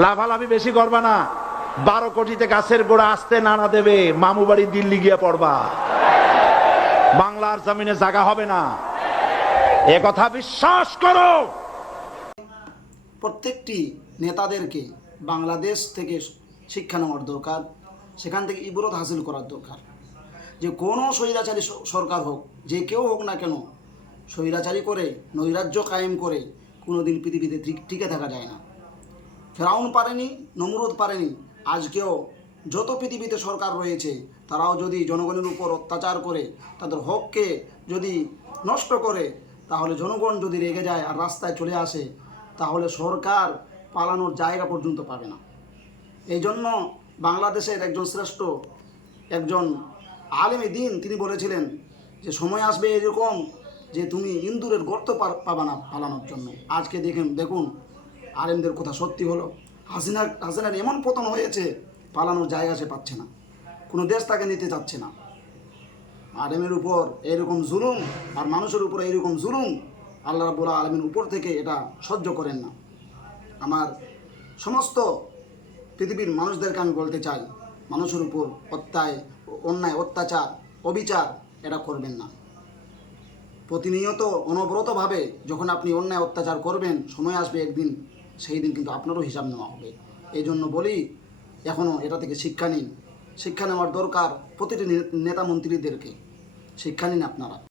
লাভালাভি বেশি করবা না। 12 কোটিতে গাছের গোড়া আসতে নানা দেবে, মামু বাড়ি দিল্লি গিয়ে পড়বা, বাংলার জমিনে জায়গা হবে না, এ কথা বিশ্বাস করো। প্রত্যেকটি নেতাদেরকে বাংলাদেশ থেকে শিক্ষা নেওয়ার দরকার, সেখান থেকে ইবরত হাসিল করার দরকার। যে কোনো স্বৈরাচারী সরকার হোক, যে কেউ হোক না কেন, স্বৈরাচারী করে নৈরাজ্য কায়েম করে কোনোদিন পৃথিবীতে টিকে থাকা যায় না। ফেরাউন পারেনি, নমরুদ পারেনি, আজকেও যত পৃথিবীতে সরকার রয়েছে তারাও যদি জনগণের উপর অত্যাচার করে তাদের হককে যদি নষ্ট করে, তাহলে জনগণ যদি রেগে যায় আর রাস্তায় চলে আসে, তাহলে সরকার পালানোর জায়গা পর্যন্ত পাবে না। এই জন্য বাংলাদেশের একজন শ্রেষ্ঠ একজন আলেমে দ্বীন তিনি বলেছিলেন যে সময় আসবে এরকম যে তুমি ইন্দুরের গর্ত পাবা না পালানোর জন্য। আজকে দেখুন আলেমদের কথা সত্যি হলো। হাসিনার এমন পতন হয়েছে, পালানোর জায়গা সে পাচ্ছে না, কোনো দেশ তাকে নিতে চাচ্ছে না। আলেমের উপর এরকম জুলুম আর মানুষের উপর এইরকম জুলুম আল্লাহ রাব্বুল আলামিন উপর থেকে এটা সহ্য করেন না। আমার সমস্ত পৃথিবীর মানুষদেরকে আমি বলতে চাই, মানুষের উপর অন্যায় অত্যাচার অবিচার এটা করবেন না। প্রতিনিয়ত অনবরতভাবে যখন আপনি অন্যায় অত্যাচার করবেন, সময় আসবে একদিন, সেই দিন কিন্তু আপনারও হিসাব নেওয়া হবে। এই জন্য বলি, এখনও এটা থেকে শিক্ষা নিন। শিক্ষা নেওয়ার দরকার প্রতিটি নেতা মন্ত্রীদেরকে। শিক্ষা নিন আপনারা।